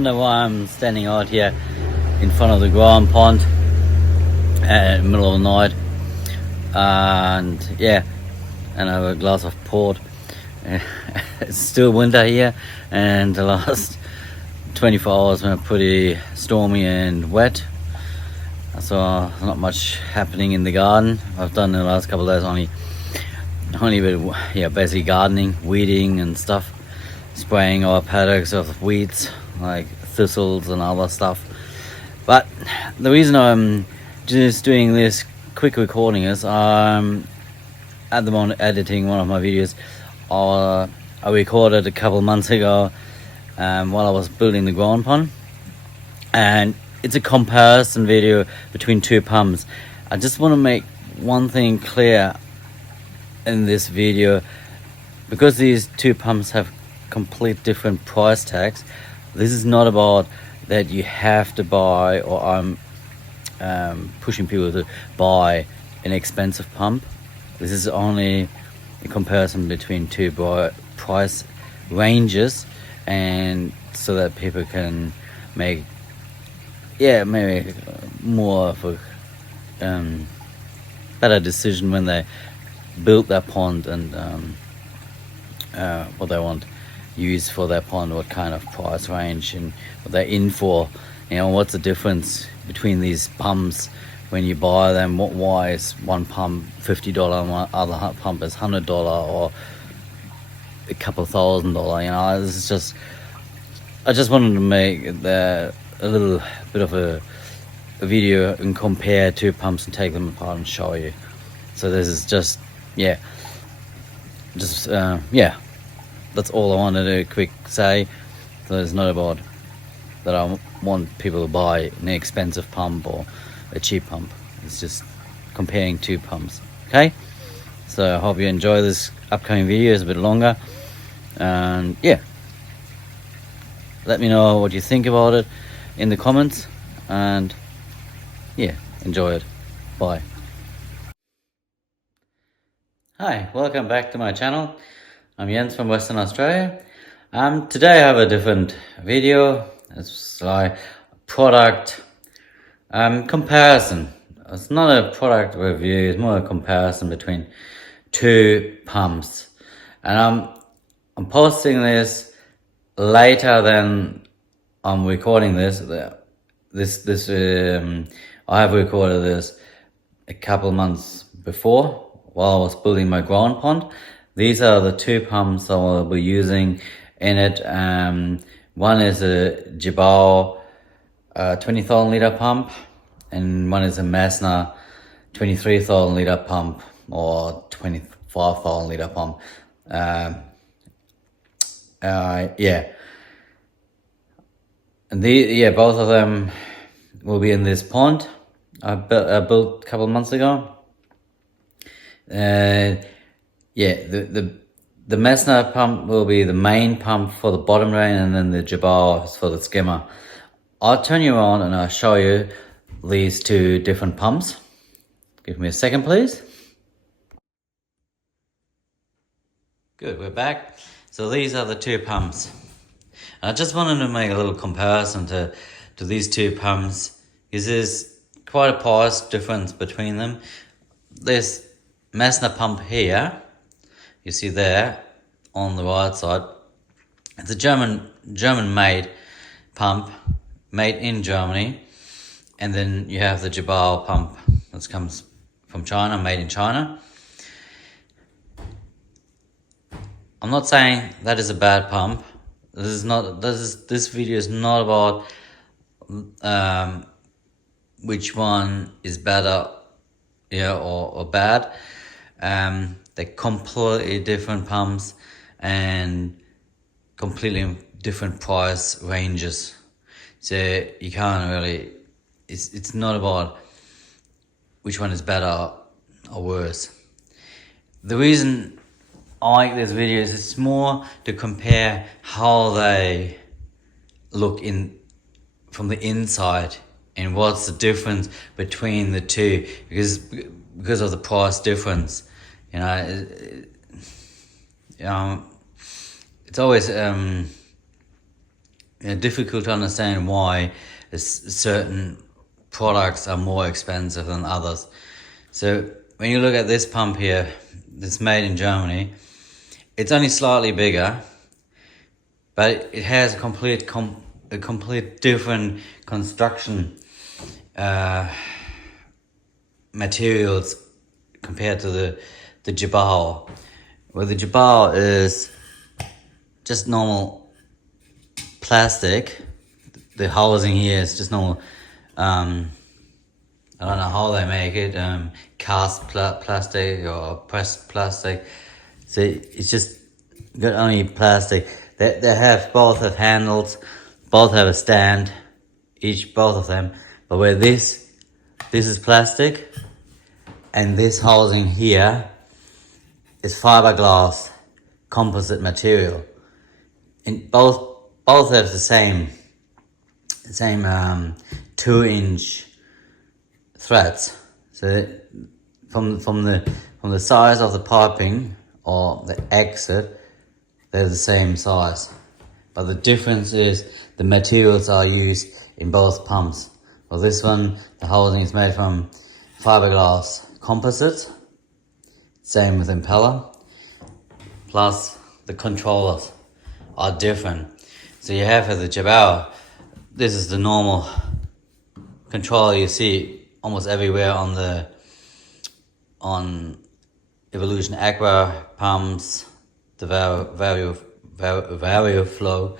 wonder why I'm standing out here in front of the ground pond in the middle of the night, and yeah, and I have a glass of port. It's still winter here, and the last 24 hours were pretty stormy and wet, so not much happening in the garden. I've done in the last couple of days only a bit, yeah, basically gardening, weeding and stuff, spraying our paddocks of weeds like thistles and other stuff. But the reason I'm just doing this quick recording is I'm at the moment editing one of my videos. I recorded a couple months ago while I was building the ground pond, and it's a comparison video between two pumps. I just want to make one thing clear in this video, because these two pumps have complete different price tags. This is not about that you have to buy, or I'm pushing people to buy an expensive pump. This is only a comparison between two price ranges, and so that people can make maybe more of a better decision when they build their pond, and what they want use for their pond, what kind of price range and what they're in for. What's the difference between these pumps when you buy them? Why is one pump $50 and one other pump is $100 or a couple $1,000? This is just, I just wanted to make a little bit of a video and compare two pumps and take them apart and show you. So this is just that's all I wanted to quick say. So it's not about that I want people to buy an expensive pump or a cheap pump. It's just comparing two pumps. Okay, so I hope you enjoy this upcoming video. It's a bit longer, and let me know what you think about it in the comments, and enjoy it. Bye. Hi, welcome back to my channel. I'm Jens from Western Australia. Today I have a different video. It's like product comparison. It's not a product review, it's more a comparison between two pumps. And I'm posting this later than I'm recording this. I have recorded this a couple months before, while I was building my ground pond. These are the two pumps I will be using in it. One is a Jibao 20,000 litre pump, and one is a Masna 23,000 litre pump or 25,000 litre pump. And both of them will be in this pond I built a couple of months ago. The Masna pump will be the main pump for the bottom drain, and then the Jibao is for the skimmer. I'll turn you on and I'll show you these two different pumps. Give me a second, please. Good, we're back. So these are the two pumps. I just wanted to make a little comparison to these two pumps, because there's quite a price difference between them. This Masna pump here, you see there on the right side, it's a German made pump, made in Germany. And then you have the Jibao pump that comes from China, made in China. I'm not saying that is a bad pump. This video is not about which one is better or bad. They're completely different pumps and completely different price ranges. So you can't really, it's not about which one is better or worse. The reason I like this video is it's more to compare how they look from the inside, and what's the difference between the two, because of the price difference. It's always difficult to understand why certain products are more expensive than others. So when you look at this pump here, that's made in Germany, it's only slightly bigger, but it has a complete different construction materials compared to the Jibao. Where the Jibao is just normal plastic. The housing here is just normal. I don't know how they make it. Cast plastic or pressed plastic. So it's just got only plastic. They have both have handles, both have a stand, both of them. But where this is plastic, and this housing here is fiberglass composite material. And both have the same 2-inch threads. So from the size of the piping or the exit, they're the same size. But the difference is the materials are used in both pumps. Well, this one, the housing is made from fiberglass composite. Same with impeller. Plus the controllers are different. So you have for the Jibao, this is the normal controller you see almost everywhere on Evolution Aqua pumps, the VarioFlow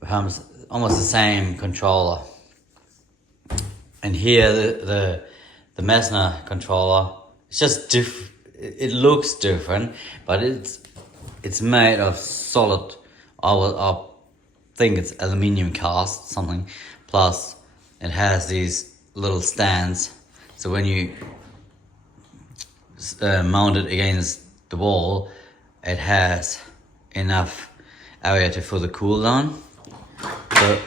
pumps, almost the same controller. And here the Messner controller, it's just different. It looks different, but it's made of solid. I think it's aluminium cast something. Plus, it has these little stands. So when you mount it against the wall, it has enough area for the cool down. So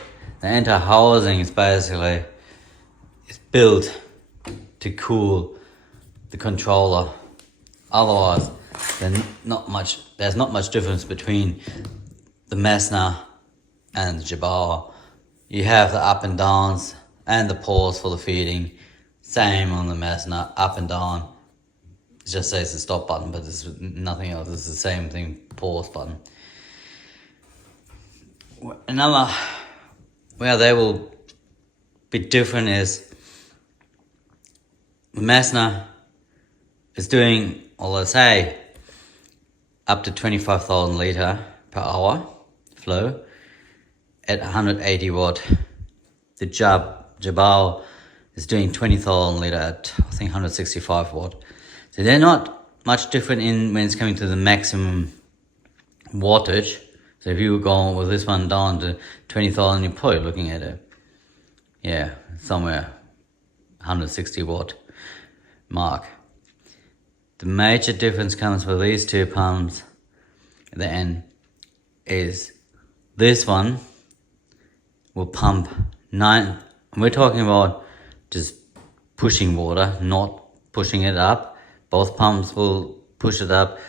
the entire housing is basically built to cool the controller. Otherwise, there's not much difference between the Messner and the Jibao. You have the up and downs and the pause for the feeding. Same on the Messner, up and down. It just says the stop button, but there's nothing else. It's the same thing, pause button. Another where they will be different is the Messner is doing, or let's say, up to 25,000 litre per hour flow at 180 watt. The Jibao is doing 20,000 litre at, I think, 165 watt. So they're not much different when it's coming to the maximum wattage. So if you were going with this one down to 20,000, you're probably looking at it, somewhere 160 watt mark. The major difference comes with these two pumps at the end is this one will pump 9, we're talking about just pushing water, not pushing it up. Both pumps will push it up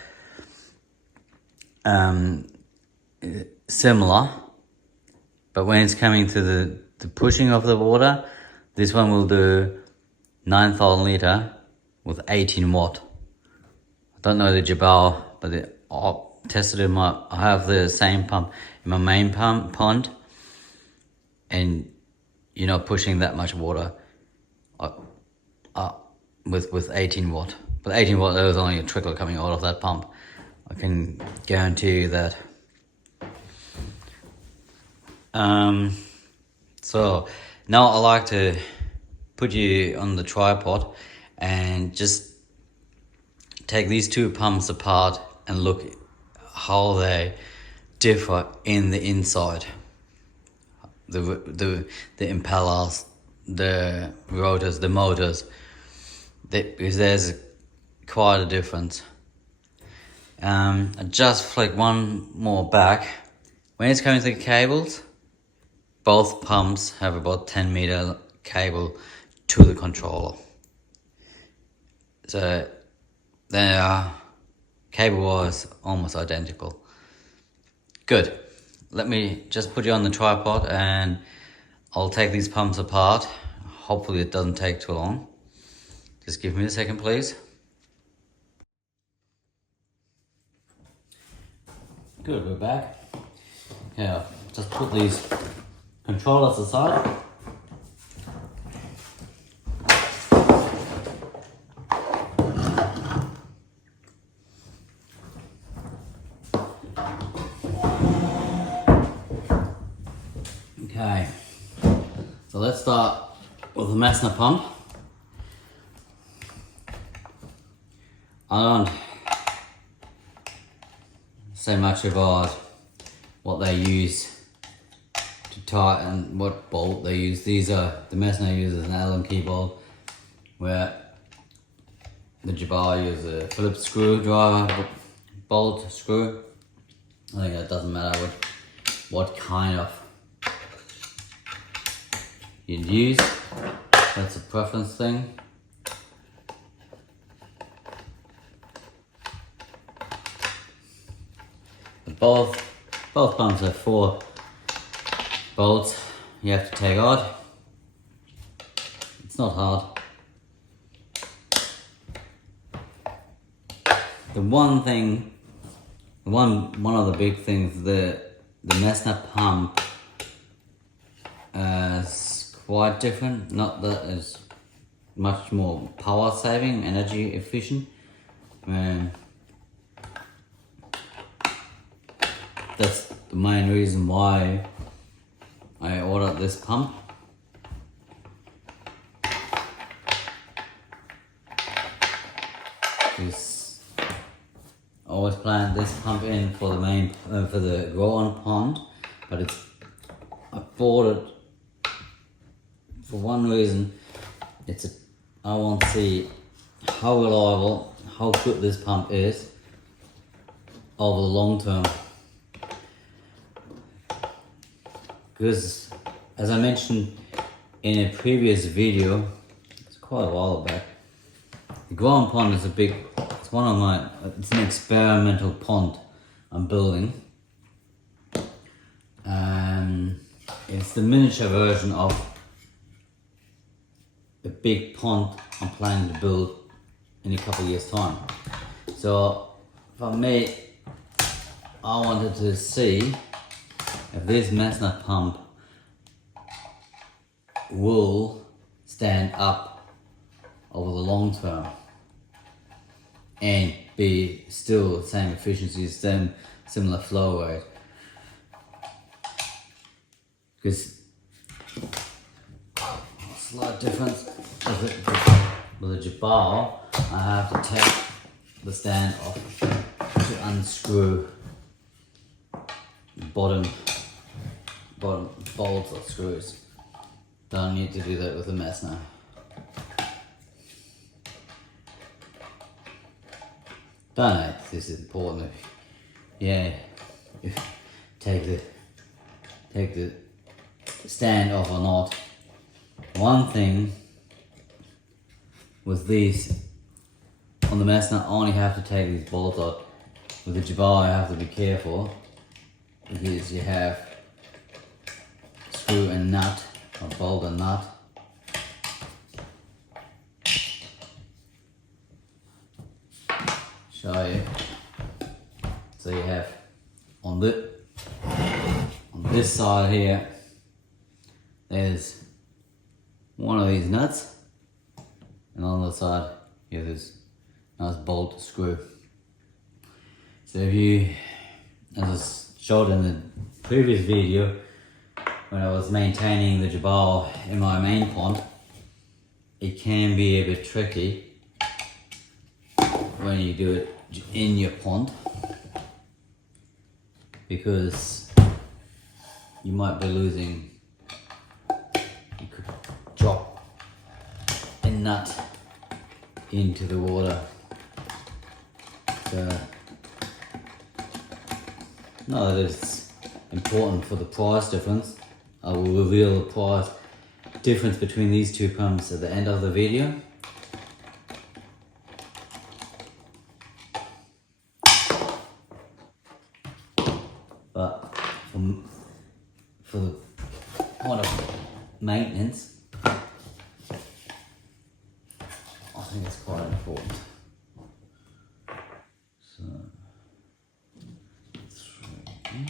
similar, but when it's coming to the pushing of the water, this one will do 9,000 litre with 18 watt. I don't know the Jibao, but I tested it. I have the same pump in my main pond, and you're not pushing that much water with 18 watt. But 18 watt, there was only a trickle coming out of that pump. I can guarantee you that. So now I like to put you on the tripod and just take these two pumps apart and look how they differ in the inside. The impellers, the rotors, the motors, because there's quite a difference. I just flick one more back. When it's coming to the cables, both pumps have about 10 meter cable to the controller. So they are cable-wise almost identical. Good. let me just put you on the tripod and I'll take these pumps apart. Hopefully it doesn't take too long. Just give me a second, please. Good, we're back. Okay, I'll just put these controllers aside. Okay, so let's start with the Messner pump. I don't say much about what they use to tighten, what bolt they use. These are, the Messner uses an Allen key bolt, where the Jabal uses a Phillips screwdriver bolt screw. I think it doesn't matter what kind of you'd use. That's a preference thing. But both pumps have 4 bolts you have to take out. It's not hard. The one thing, one of the big things, the Messner pump is quite different. Not that it's much more power saving, energy efficient. That's the main reason why I ordered this pump. Because I always planned this pump in for the main for the grow-on pond, but I bought it for one reason. I want to see how reliable, how good this pump is over the long term. Because, as I mentioned in a previous video, it's quite a while back, the grow-on pond is it's an experimental pond I'm building. It's the miniature version of the big pond I'm planning to build in a couple of years' time. So, for me, I wanted to see if this Messner pump will stand up over the long term and be still the same efficiency, similar flow rate. Because slight difference with the Jabal, I have to take the stand off to unscrew the bottom bolts or screws. Don't need to do that with the Messner. Don't know if this is important. Take the stand off or not. One thing with these on the Messner, I only have to take these bolts out. With the Jabal, I have to be careful because you have screw and nut, or bolt and nut. Show you. So you have on this side here, there's one of these nuts, and on the other side here there's a nice bolt screw. So if you, as I showed in the previous video, when I was maintaining the Jabal in my main pond, it can be a bit tricky when you do it in your pond, because you might be losing, you could drop a nut into the water. So, not that it's important for the price difference. I will reveal the price difference between these two pumps at the end of the video. But maintenance, I think it's quite important. So, 3.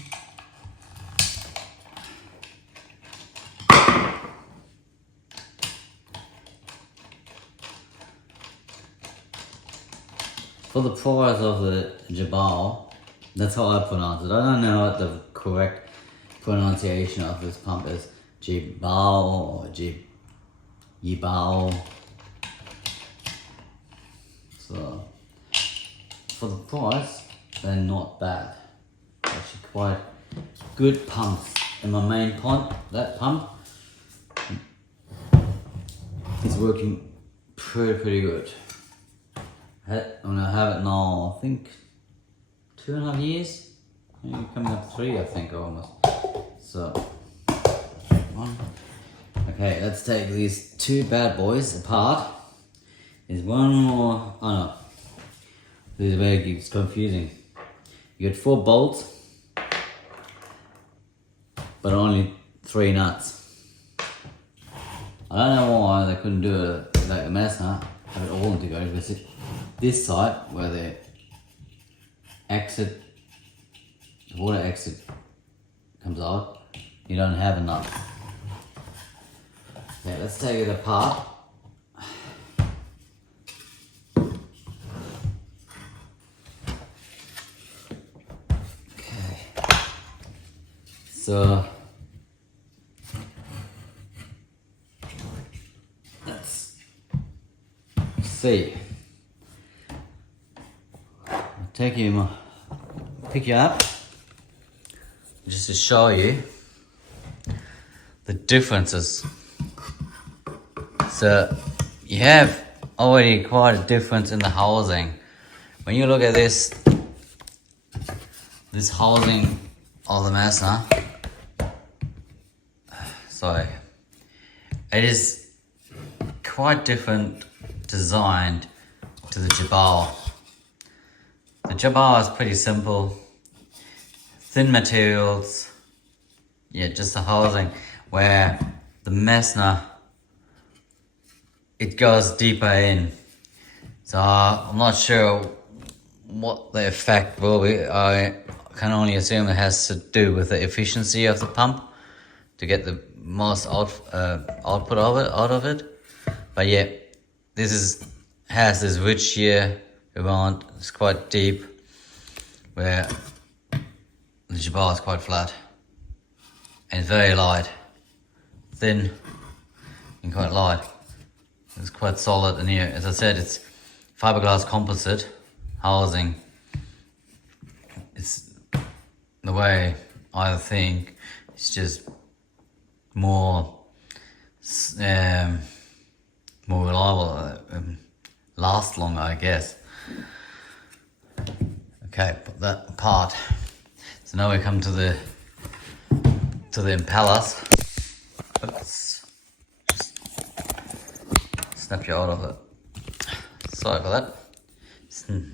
For the price of the Jabal, that's how I pronounce it. I don't know what the correct pronunciation of this pump is. Jibal or Yibal. So, for the price, they're not bad. Actually quite good pumps. In my main pond, that pump is working pretty good. I'm gonna have it now, I think 2.5 years, maybe coming up 3, I think almost. So, okay, let's take these 2 bad boys apart. There's one more. Oh no, this is where it gets confusing. You get 4 bolts, but only 3 nuts. I don't know why they couldn't do it like a Messner, have it all together. Because this side where the water exit comes out, you don't have enough. Okay, let's take it apart. Okay, so let's see. Pick you up just to show you the differences. So you have already quite a difference in the housing. When you look at this housing of the Messner, sorry, it is quite different designed to the Jabal. The Jabal is pretty simple, thin materials, just the housing, where the Messner, it goes deeper in. So I'm not sure what the effect will be. I can only assume it has to do with the efficiency of the pump to get the most output out of it. But yeah, has this ridge here around. It's quite deep, where the Jabal is quite flat and it's very light, thin and quite light. It's quite solid in here. As I said, it's fiberglass composite housing. It's the way I think it's just more reliable, last longer, I guess. Okay, put that apart. So now we come to the impellers. Oops. Just snap you out of it. Sorry for that.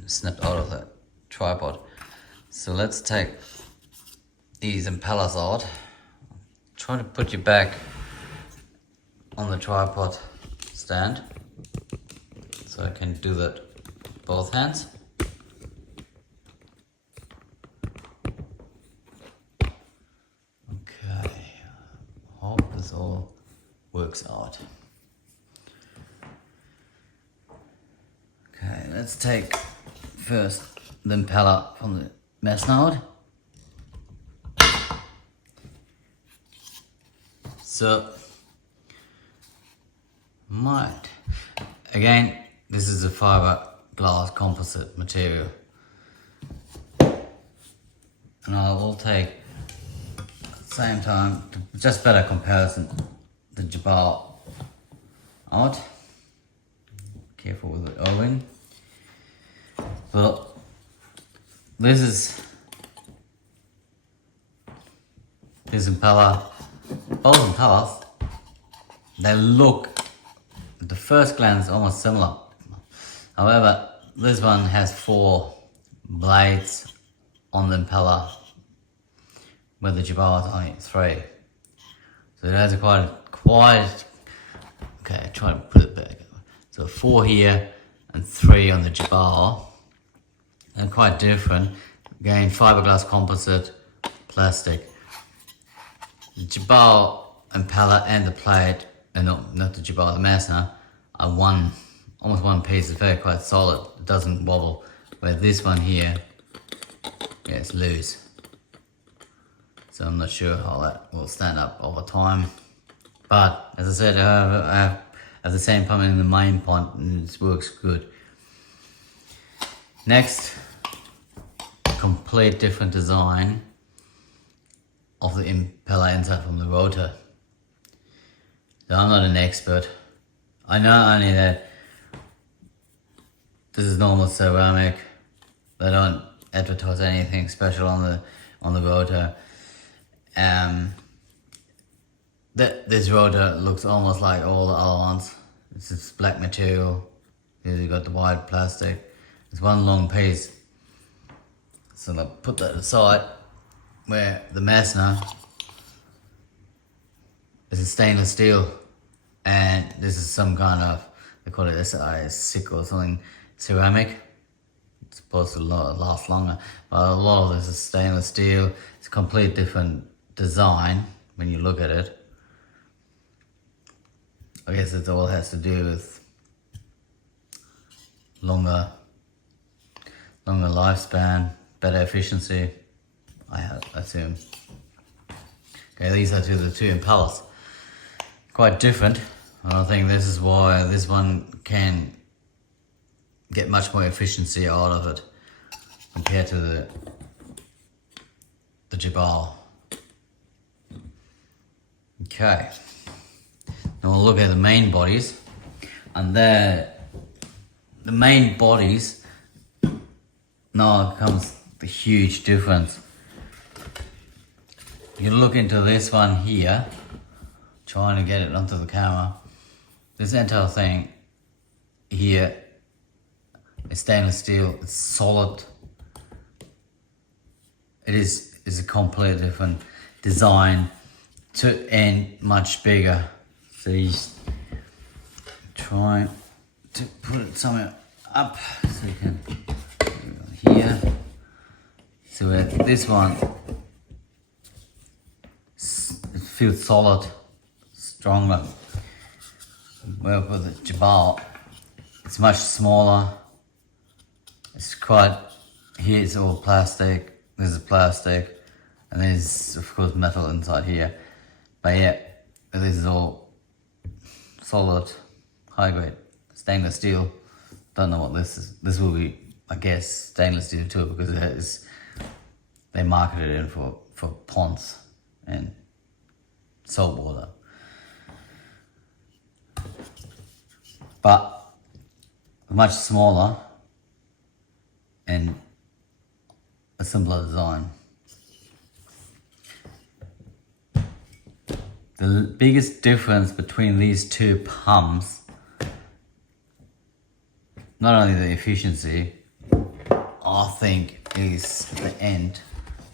Snapped out of the tripod. So let's take these impellers out. Try to put you back on the tripod stand so I can do that with both hands. Okay, hope this all works out. Okay, let's take first the impeller from the Messner. So, again, this is a fiberglass composite material. And I will take, at the same time, just better comparison, the Jabal out. Careful with the O-ring. But this impeller, both impellers, they look at the first glance almost similar. However, this one has 4 blades on the impeller, where the Jabal is only 3. So it has quite quite, okay, try to put it back. So 4 here and 3 on the Jabal. They're quite different. Again, fiberglass composite, plastic. The Jabal impeller and the plate, and not the Jabal, the Masna, are almost one piece. It's very quite solid. It doesn't wobble. Where this one here, yeah, it's loose. So I'm not sure how that will stand up over time. But as I said, I have the same pump in the main pond, and it works good. Next, complete different design of the impeller inside from the rotor. So I'm not an expert. I know only that this is normal ceramic. They don't advertise anything special on the rotor. This rotor looks almost like all the other ones. It's this black material. Here you got the white plastic. It's one long piece. So I'll put that aside. Where the Masna is a stainless steel, and this is some kind of, they call it SI6 or something, ceramic. It's supposed to last longer, but a lot of this is stainless steel. It's a complete different design when you look at it. I guess it all has to do with longer lifespan, better efficiency, I assume. Okay, these are the two impellers. Quite different. I think this is why this one can get much more efficiency out of it compared to the Jabal. Okay. Now we'll look at the main bodies, and the main bodies, now comes the huge difference. You look into this one here, trying to get it onto the camera. This entire thing here is stainless steel. It's solid. It is a completely different design and much bigger. So you try to put it somewhere up so you can here. So this one, it feels solid, stronger. Well, for the Jabal, it's much smaller. It's quite, here it's all plastic, this is plastic, and there's of course metal inside here. But yeah, this is all solid, high grade, stainless steel. Don't know what this is. This will be, I guess, stainless steel too, because they marketed it for ponds and salt water. But much smaller and a simpler design. The biggest difference between these two pumps, not only the efficiency, I think is at the end.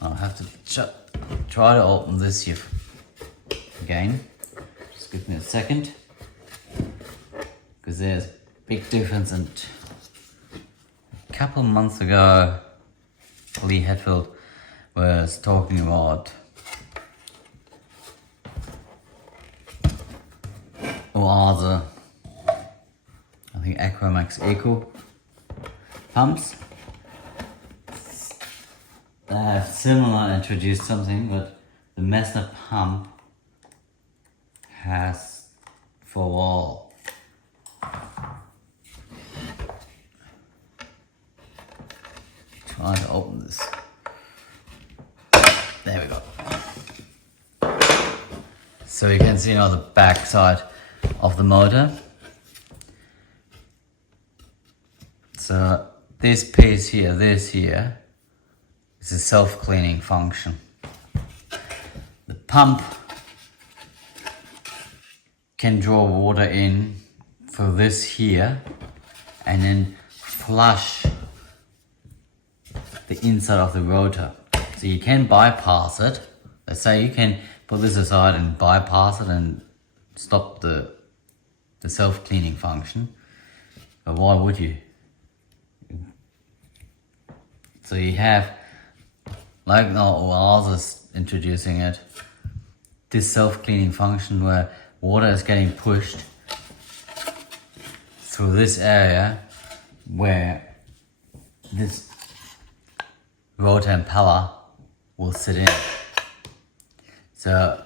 I'll have to try to open this here again. Just give me a second, because there's a big difference. And a couple of months ago, Lee Hetfield was talking about other, I think Aquamax Eco pumps. They have similar introduced something, but the Masna pump has for a while. Try to open this. There we go. So you can see now the back side of the motor. So this piece here, this here, is a self-cleaning function. The pump can draw water in for this here and then flush the inside of the rotor. So you can bypass it. Let's say you can put this aside and bypass it and stop the self-cleaning function. But why would you? So you have, like ours is introducing it, this self-cleaning function where water is getting pushed through this area where this rotor impeller will sit in. So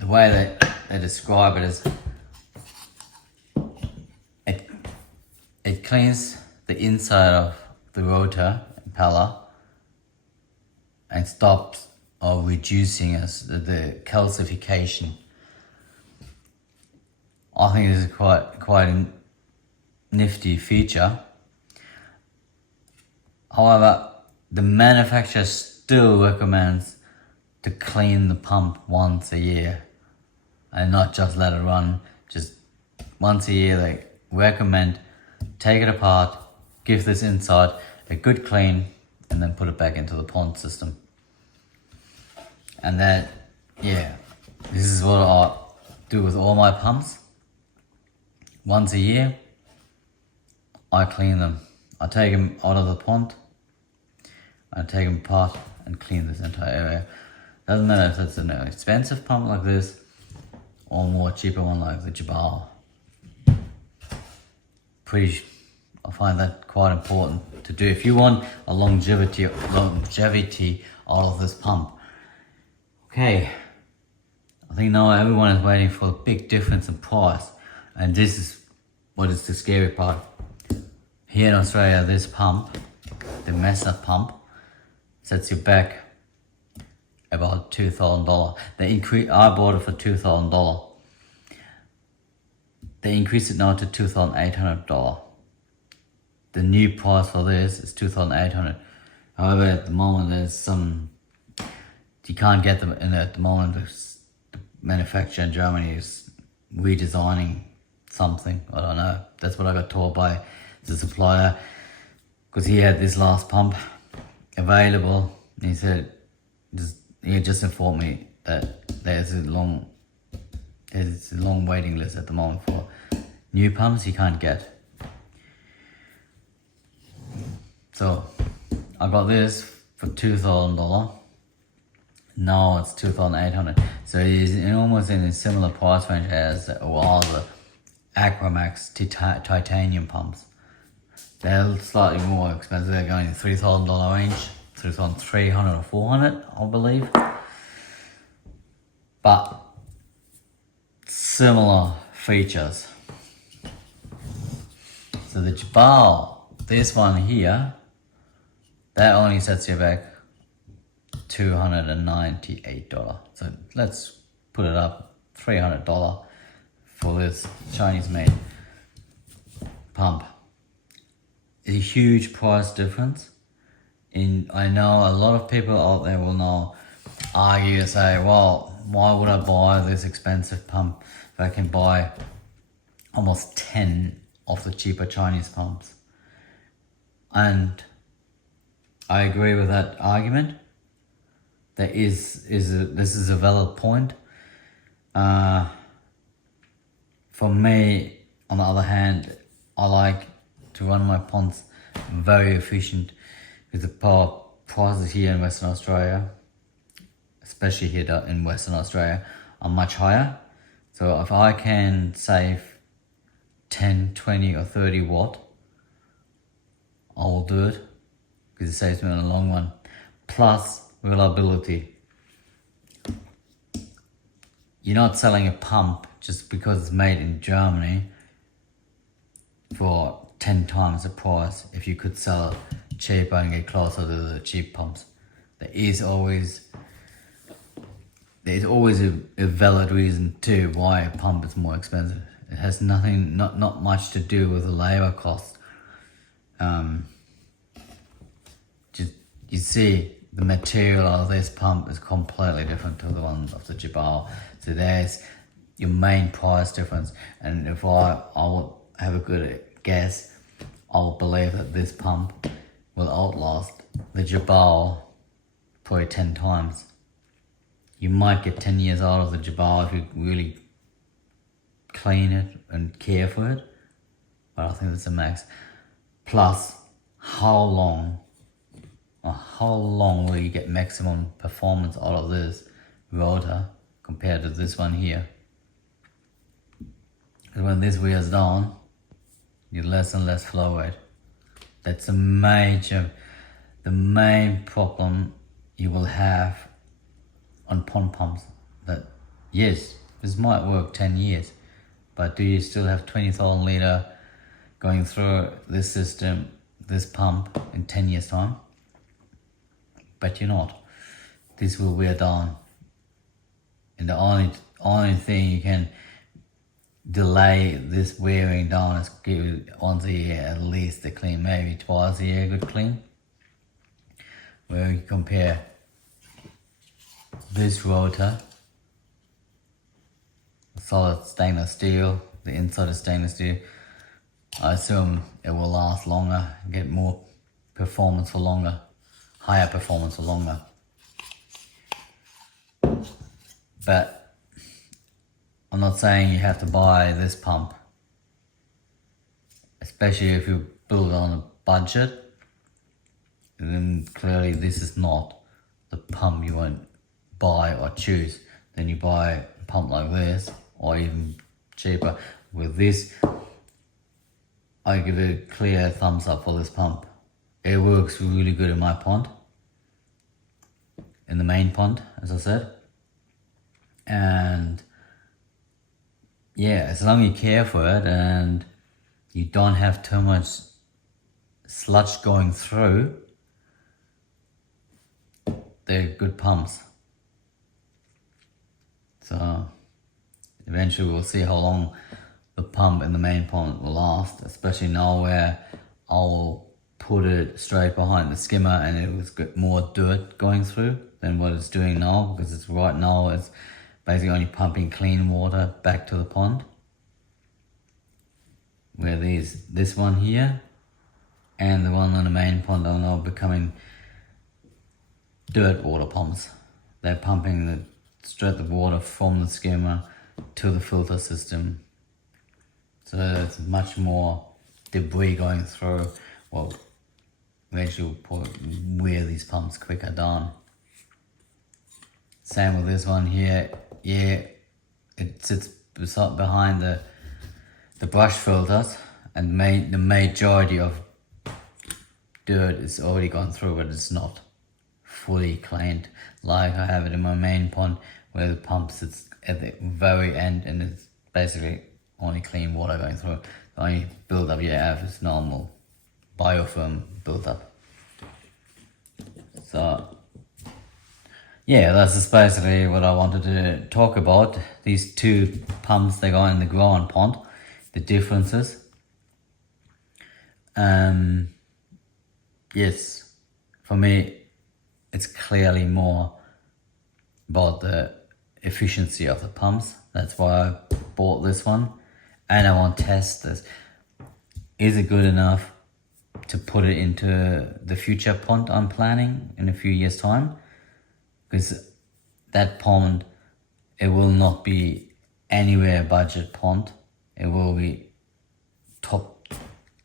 the way that they describe it is it cleans the inside of the rotor impeller and stops or reducing the calcification. I think this is quite a nifty feature. However, the manufacturer still recommends to clean the pump once a year and not just let it run. Just once a year they recommend take it apart, give this inside a good clean, and then put it back into the pond system. And that, yeah, this is what I do with all my pumps. Once a year, I clean them. I take them out of the pond, I take them apart and clean this entire area. Doesn't matter if it's an expensive pump like this or a more cheaper one like the Jabal. I find that quite important to do if you want a longevity out of this pump. Okay, I think now everyone is waiting for a big difference in price, and this is what is the scary part. Here in Australia, this pump, the Mesa pump, sets you back about $2,000. I bought it for $2,000. They increased it now to $2,800. The new price for this is $2,800. However, at the moment there's some, you can't get them in at the moment. The manufacturer in Germany is redesigning something. I don't know. That's what I got told by the supplier, because he had this last pump available. He said, he just informed me that there's a long waiting list at the moment for new pumps he can't get. So I got this for $2,000. Now it's $2,800. So it's almost in a similar price range as the Aquamax titanium pumps. They're slightly more expensive. They're going in the $3,000 range, $3,300 or $400, I believe. But similar features. So the Jabal, this one here, that only sets you back $298. So let's put it up $300 for this Chinese made pump. It's a huge price difference. I know a lot of people out there will now argue and say, well, why would I buy this expensive pump if I can buy almost 10 of the cheaper Chinese pumps? And I agree with that argument. This is a valid point. For me, on the other hand, I like to run my ponds very efficient, because the power prices here in Western Australia, especially here in Western Australia, are much higher. So if I can save 10, 20 or 30 watt, I will do it, because it saves me in the long run. Plus reliability. You're not selling a pump just because it's made in Germany for 10 times the price if you could sell it cheaper and get closer to the cheap pumps. There is always a valid reason too why a pump is more expensive. It has not much to do with the labor cost. You see, the material of this pump is completely different to the one of the Jabal. So there's your main price difference. And if I would have a good guess, I would believe that this pump will outlast the Jabal probably 10 times. You might get 10 years out of the Jabal if you really clean it and care for it, but I think that's the max. Plus, how long will you get maximum performance out of this rotor compared to this one here? And when this wears down, you get less and less flow rate. That's the main problem you will have on pond pumps. That yes, this might work 10 years, but do you still have 20,000 litre going through this system, this pump in 10 years time? But you're not. This will wear down. And the only thing you can delay this wearing down is give it once a year at least a clean, maybe twice a year a good clean. Where you compare this rotor, solid stainless steel, the inside is stainless steel. I assume it will last longer, get more performance for longer, higher performance for longer. But I'm not saying you have to buy this pump, especially if you build on a budget. Then clearly this is not the pump you won't buy or choose. Then you buy a pump like this, or even cheaper. With this, I give a clear thumbs up for this pump. It works really good in my pond, in the main pond, as I said. And yeah, as long as you care for it and you don't have too much sludge going through, they're good pumps. So eventually we'll see how long the pump in the main pond will last, especially now where I'll put it straight behind the skimmer and it will get more dirt going through than what it's doing now, because it's right now it's basically only pumping clean water back to the pond. Where this one here and the one on the main pond are now becoming dirt water pumps. They're pumping straight the water from the skimmer to the filter system. So there's much more debris going through. Well, eventually will wear these pumps quicker down. Same with this one here. Yeah, it sits behind the brush filters, and the majority of dirt is already gone through, but it's not fully cleaned like I have it in my main pond, where the pump sits at the very end and it's basically only clean water going through. The only build up you have is normal biofilm build up. So yeah, that's just basically what I wanted to talk about. These two pumps that go in the ground pond, the differences. Yes, for me, it's clearly more about the efficiency of the pumps. That's why I bought this one, and I want to test this. Is it good enough to put it into the future pond I'm planning in a few years' time? Because that pond, it will not be anywhere budget pond. It will be top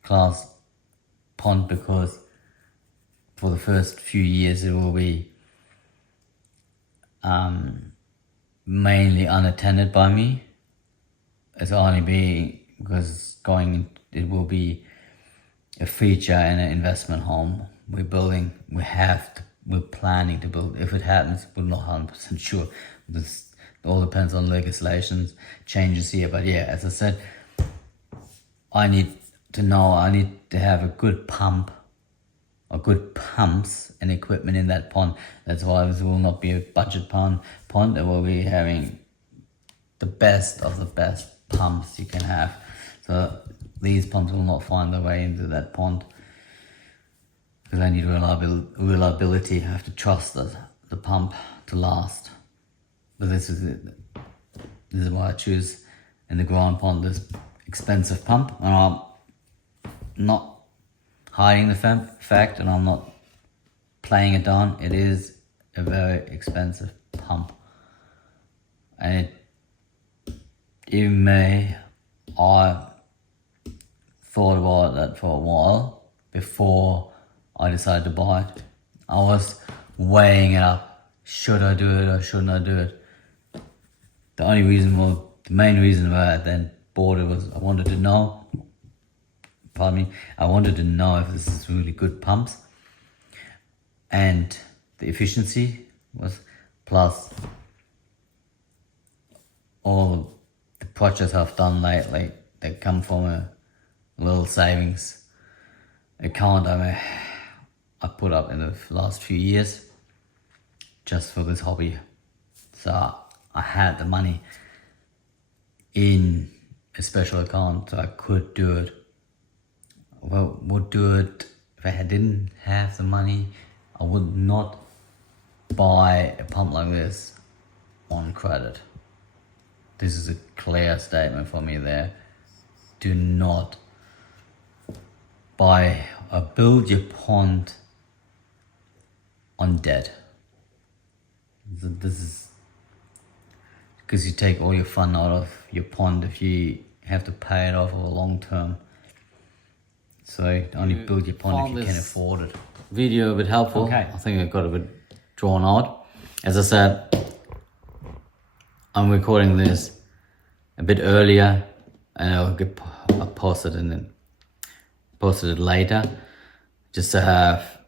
class pond, because for the first few years it will be mainly unattended by me. It's only be because it will be a feature in an investment home we're building. We're planning to build. If it happens, we're not 100% sure. This all depends on legislations, changes here. But yeah, as I said, I need to have a good pump, or good pumps and equipment in that pond. That's why this will not be a budget pond. It will be having the best of the best pumps you can have. So these pumps will not find their way into that pond, because I need reliability. I have to trust the pump to last. But this is why I choose in the ground pond this expensive pump. And I'm not hiding the fact, and I'm not playing it down. It is a very expensive pump, and it may I thought about that for a while before I decided to buy it. I was weighing it up. Should I do it or shouldn't I do it? The main reason why I then bought it was I wanted to know. I wanted to know if this is really good pumps, and the efficiency was plus all the projects I've done lately. They come from a little savings account I put up in the last few years just for this hobby. So I had the money in a special account, so I could do it. Well, would do it if I didn't have the money. I would not buy a pump like this on credit. This is a clear statement for me there. Do not buy or build your pond on debt. This is because you take all your fun out of your pond if you have to pay it off over long term. So only build your pond if you can afford it. Video a bit helpful. Okay. I think it got a bit drawn out. As I said, I'm recording this a bit earlier, and I'll post it later, just to have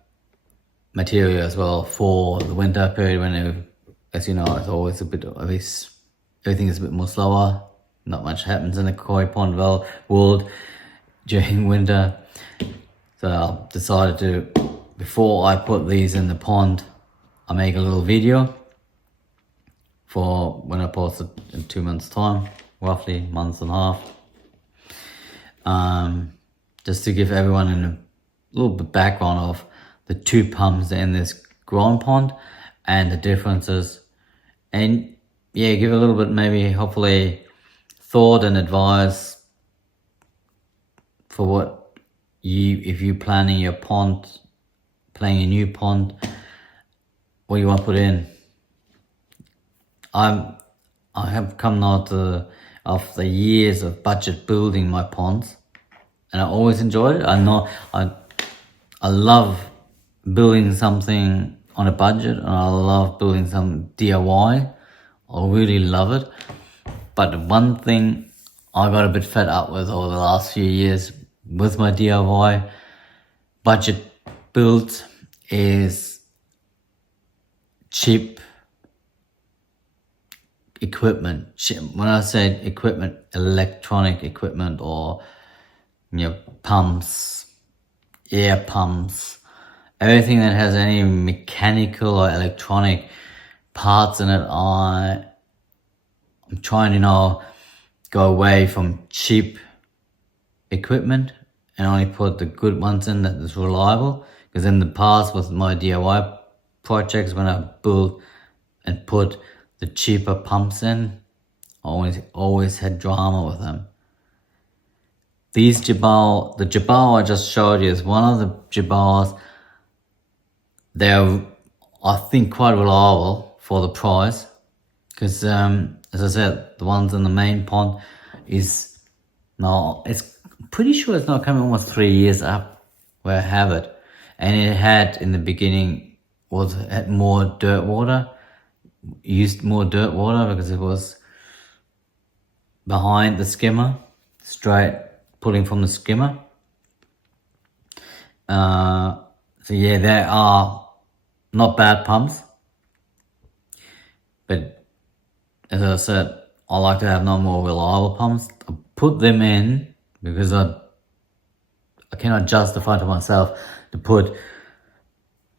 material as well for the winter period when, as you know, it's always everything is a bit more slower. Not much happens in the koi pond world during winter. So I decided to, before I put these in the pond, I make a little video for when I post it in 2 months' time, roughly month and a half. Just to give everyone a little bit background of the two pumps in this grown pond and the differences, and yeah, give a little bit, maybe hopefully thought and advice for what if you're planning your pond, playing a new pond, what you want to put in. I have come out of the years of budget building my ponds, and I always enjoyed it. I love building something on a budget, and I love building some DIY. I really love it. But one thing I got a bit fed up with over the last few years with my DIY budget builds is cheap equipment. When I say equipment, electronic equipment, or pumps, air pumps, everything that has any mechanical or electronic parts in it. I'm trying to go away from cheap equipment and only put the good ones in that is reliable. Because in the past with my DIY projects, when I built and put the cheaper pumps in, I always had drama with them. These Jabal, the Jabal I just showed you is one of the Jabals. They're, I think, quite reliable for the price. Because, as I said, the ones in the main pond it's pretty sure it's not coming almost 3 years up where I have it. And it had, in the beginning, had more dirt water, used more dirt water because it was behind the skimmer, straight pulling from the skimmer. So yeah, they are not bad pumps, but as I said, I like to have no more reliable pumps. I put them in because I cannot justify to myself to put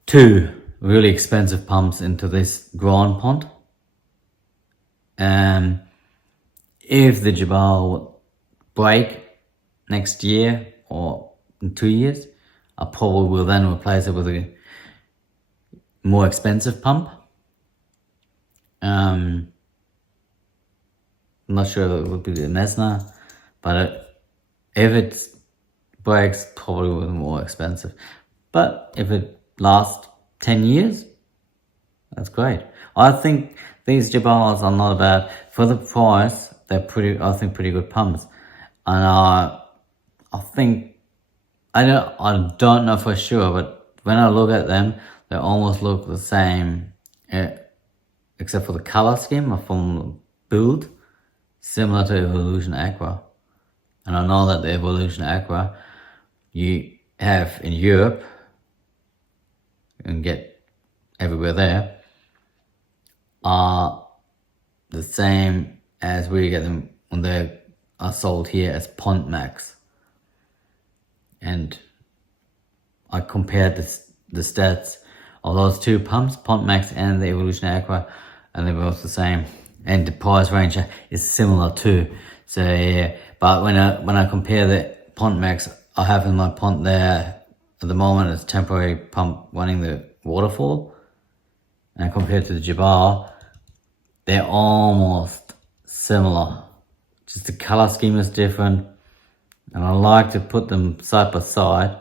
2 really expensive pumps into this grown pond. And if the Jabal would break next year or in 2 years, I probably will then replace it with a more expensive pump. I'm not sure if it would be the Messner, but if it breaks, probably will be more expensive. But if it lasts 10 years, that's great. I think these Jabals are not bad. For the price, they're pretty good pumps. And I think, I don't know for sure, but when I look at them, they almost look the same, except for the color scheme from build, similar to Evolution Aqua. And I know that the Evolution Aqua you have in Europe, you can get everywhere there, are the same as we get them when they are sold here as Pond Max. And I compared the stats of those two pumps, Pond Max and the Evolution Aqua, and they're both the same. And the price range is similar too. So yeah, but when I compare the Pond Max, I have in my pond there at the moment it's temporary pump running the waterfall, and compared to the Jabal, they're almost similar. Just the color scheme is different, and I like to put them side by side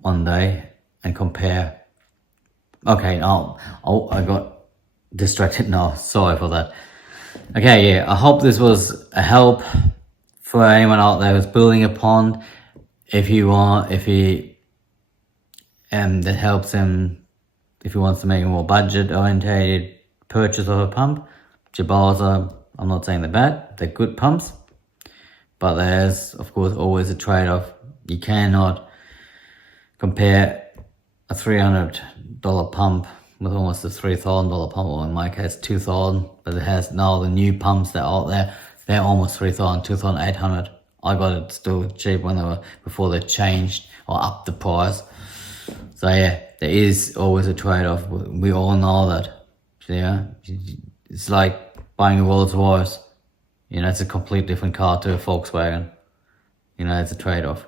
one day and compare. Okay, I got distracted now. Sorry for that. Okay, yeah, I hope this was a help for anyone out there who's building a pond. If that helps him, if he wants to make a more budget orientated purchase of a pump. Jabals are, I'm not saying they're bad, they're good pumps, but there's of course always a trade-off. You cannot compare a $300 pump with almost a $3,000 pump, or in my case $2,000, but it has now the new pumps that are out there, they're almost $3,000, $2,800. I got it still cheap before they changed or upped the price. So yeah, there is always a trade-off. We all know that. So yeah, it's like buying a Rolls Royce. You know, it's a complete different car to a Volkswagen. You know, it's a trade-off.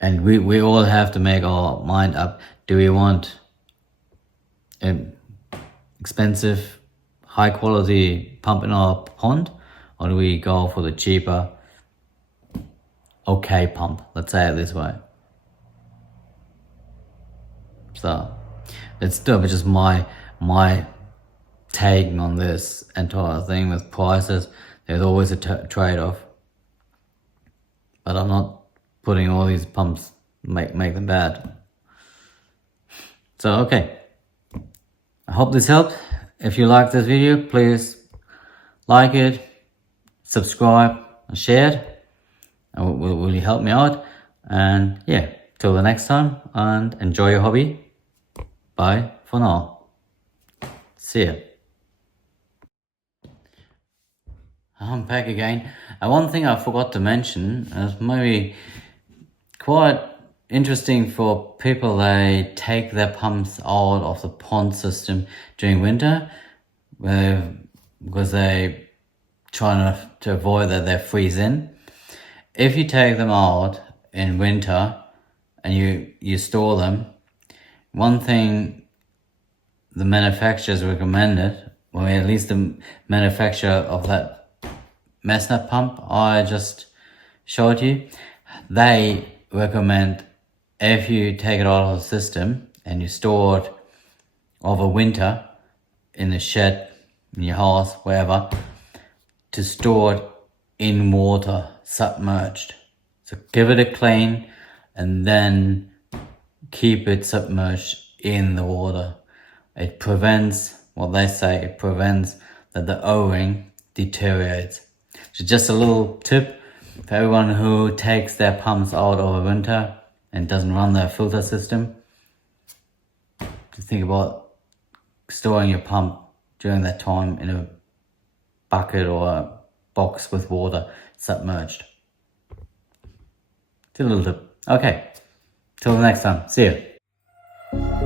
And we all have to make our mind up. Do we want an expensive, high quality pump in our pond, or do we go for the cheaper, okay pump? Let's say it this way. So it's still just my take on this entire thing with prices. There's always a trade-off, but I'm not putting all these pumps make them bad. So okay, I hope this helped. If you like this video, please like it, subscribe, and share it. It will really help me out. And yeah, till the next time, and enjoy your hobby. Bye for now. See ya. I'm back again. And one thing I forgot to mention is maybe quite interesting for people. They take their pumps out of the pond system during winter, because they try to avoid that they freeze in. If you take them out in winter and you store them, one thing the manufacturers recommended, or at least the manufacturer of that Messner pump I just showed you, they recommend if you take it out of the system and you store it over winter in the shed, in your house, wherever, to store it in water, submerged. So give it a clean and then keep it submerged in the water. It prevents, what they say, it prevents that the O-ring deteriorates. So just a little tip for everyone who takes their pumps out over winter and doesn't run their filter system, to think about storing your pump during that time in a bucket or a box with water submerged. It's a little tip. Okay, till the next time. See you.